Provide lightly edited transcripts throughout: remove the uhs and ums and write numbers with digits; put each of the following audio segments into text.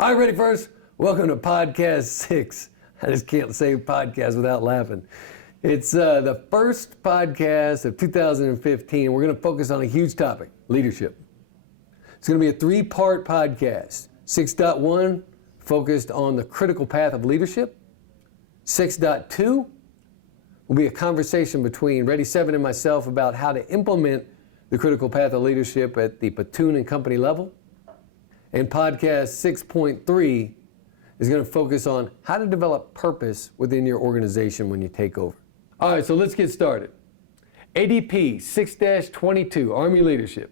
All right, ready first? Welcome to Podcast 6. I just can't say podcast without laughing. It's the first podcast of 2015. We're going to focus on a huge topic, leadership. It's going to be a 3-part podcast. 6.1 focused on the critical path of leadership. 6.2 will be a conversation between Ready 7 and myself about how to implement the critical path of leadership at the platoon and company level. And podcast 6.3 is going to focus on how to develop purpose within your organization when you take over. All right, so let's get started. ADP 6-22, Army Leadership.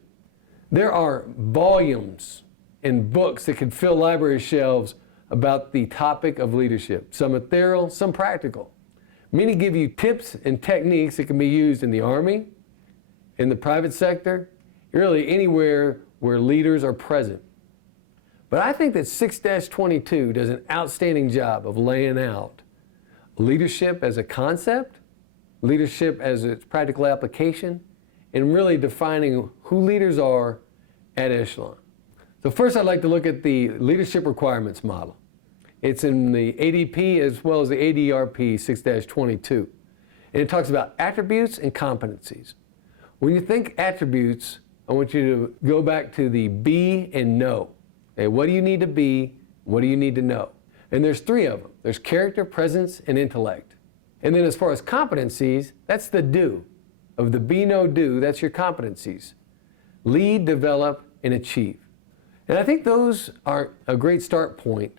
There are volumes and books that can fill library shelves about the topic of leadership. Some ethereal, some practical. Many give you tips and techniques that can be used in the Army, in the private sector, really anywhere where leaders are present. But I think that 6-22 does an outstanding job of laying out leadership as a concept, leadership as its practical application, and really defining who leaders are at Echelon. So first I'd like to look at the leadership requirements model. It's in the ADP as well as the ADRP 6-22. And it talks about attributes and competencies. When you think attributes, I want you to go back to the be and know. Okay, what do you need to be? What do you need to know? And there's 3 of them. There's character, presence, and intellect. And then as far as competencies, that's the do. Of the be, know, do, that's your competencies. Lead, develop, and achieve. And I think those are a great start point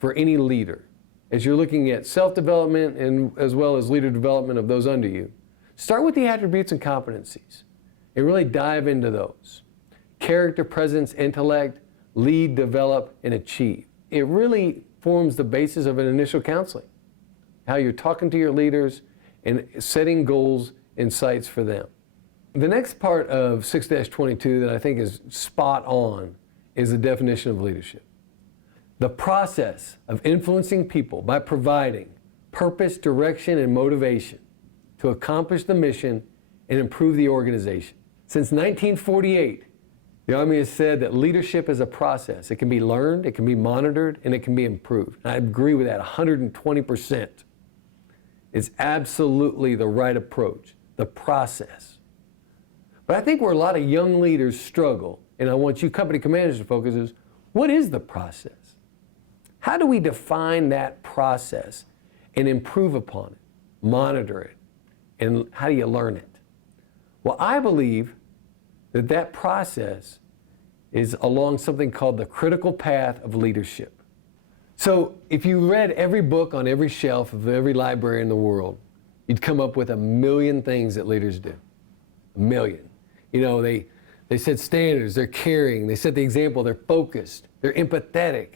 for any leader as you're looking at self-development and as well as leader development of those under you. Start with the attributes and competencies and really dive into those. Character, presence, intellect, lead, develop, and achieve. It really forms the basis of an initial counseling. How you're talking to your leaders and setting goals and sights for them. The next part of 6-22 that I think is spot on is the definition of leadership. The process of influencing people by providing purpose, direction, and motivation to accomplish the mission and improve the organization. Since 1948, the Army has said that leadership is a process. It can be learned, it can be monitored, and it can be improved. And I agree with that 120%. It's absolutely the right approach, the process. But I think where a lot of young leaders struggle, and I want you company commanders to focus, is what is the process? How do we define that process and improve upon it, monitor it, and how do you learn it? Well, I believe that that process is along something called the critical path of leadership. So if you read every book on every shelf of every library in the world, you'd come up with 1,000,000 things that leaders do. 1,000,000. You know, they set standards, they're caring, they set the example, they're focused, they're empathetic,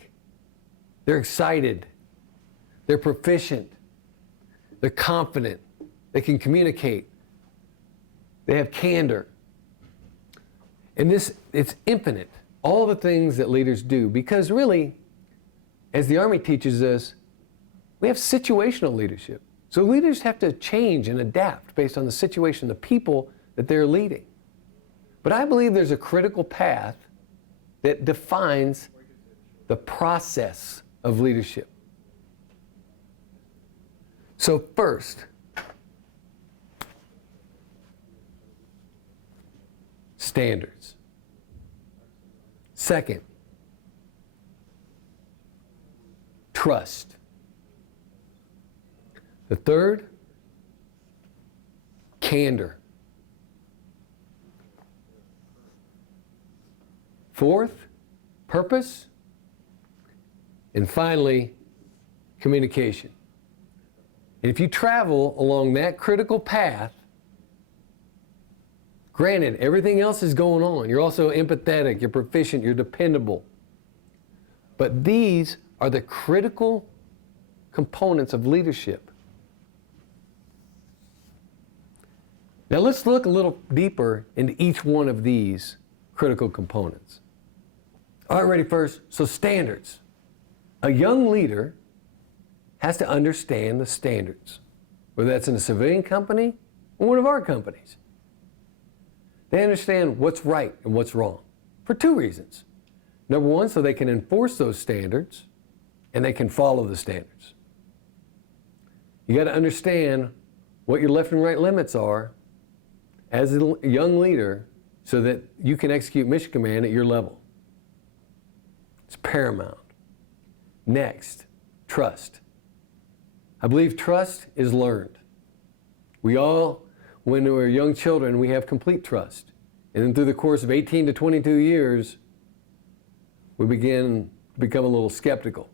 they're excited, they're proficient, they're confident, they can communicate, they have candor. And it's infinite, all the things that leaders do, because really, as the Army teaches us, we have situational leadership. So leaders have to change and adapt based on the situation, the people that they're leading. But I believe there's a critical path that defines the process of leadership. So first, standards. Second, trust. The third, candor. Fourth, purpose. And finally, communication. And if you travel along that critical path, granted, everything else is going on. You're also empathetic, you're proficient, you're dependable. But these are the critical components of leadership. Now let's look a little deeper into each one of these critical components. All right, ready first? So standards. A young leader has to understand the standards, whether that's in a civilian company or one of our companies. They understand what's right and what's wrong for two reasons. Number one, so they can enforce those standards and they can follow the standards. You got to understand what your left and right limits are as a young leader so that you can execute mission command at your level. It's paramount. Next, trust. I believe trust is learned. We all, when we're young children, we have complete trust. And then through the course of 18 to 22 years, we begin to become a little skeptical.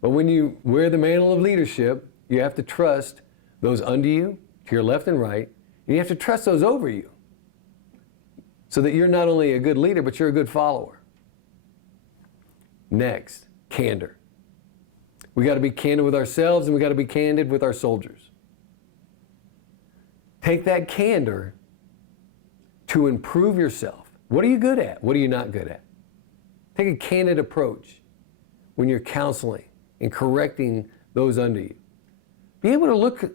But when you wear the mantle of leadership, you have to trust those under you, to your left and right, and you have to trust those over you so that you're not only a good leader, but you're a good follower. Next, candor. We got to be candid with ourselves and we got to be candid with our soldiers. Take that candor to improve yourself. What are you good at? What are you not good at? Take a candid approach when you're counseling and correcting those under you. Be able to look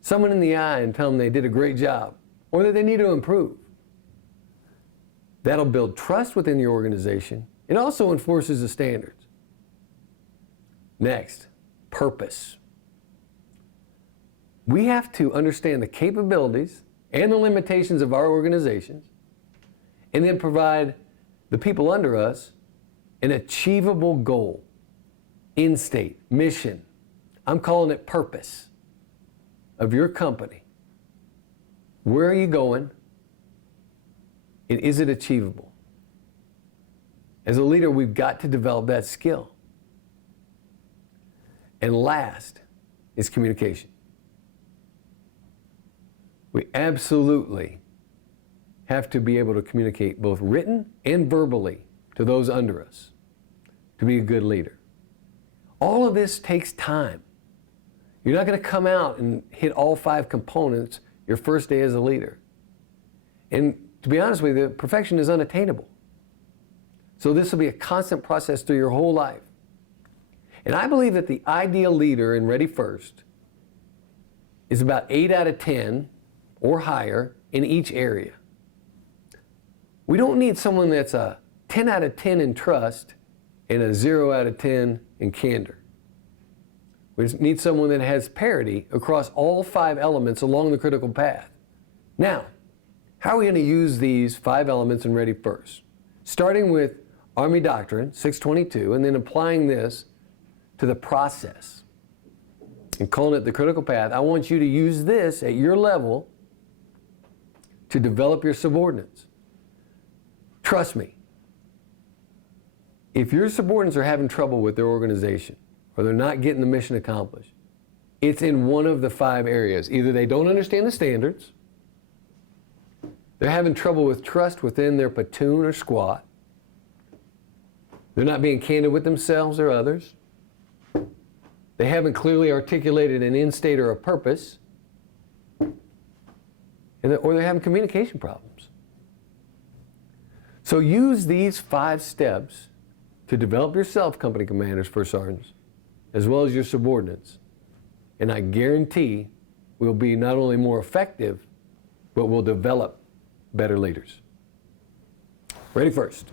someone in the eye and tell them they did a great job or that they need to improve. That'll build trust within your organization. It also enforces the standards. Next, purpose. We have to understand the capabilities and the limitations of our organizations and then provide the people under us an achievable goal, end state, mission. I'm calling it purpose of your company. Where are you going? And is it achievable? As a leader, we've got to develop that skill. And last is communication. We absolutely have to be able to communicate both written and verbally to those under us to be a good leader. All of this takes time. You're not going to come out and hit all 5 components your first day as a leader. And to be honest with you, perfection is unattainable. So this will be a constant process through your whole life. And I believe that the ideal leader in Ready First is about 8 out of 10 or higher in each area. We don't need someone that's a 10 out of 10 in trust and a 0 out of 10 in candor. We need someone that has parity across all 5 elements along the critical path. Now, how are we going to use these 5 elements in Ready First? Starting with Army Doctrine 622 and then applying this to the process and calling it the critical path. I want you to use this at your level to develop your subordinates. Trust me, if your subordinates are having trouble with their organization or they're not getting the mission accomplished, it's in one of the 5 areas. Either they don't understand the standards, they're having trouble with trust within their platoon or squad, they're not being candid with themselves or others, they haven't clearly articulated an end state or a purpose, or they're having communication problems. So use these 5 steps to develop yourself, company commanders, first sergeants, as well as your subordinates. And I guarantee we'll be not only more effective, but we'll develop better leaders. Ready First.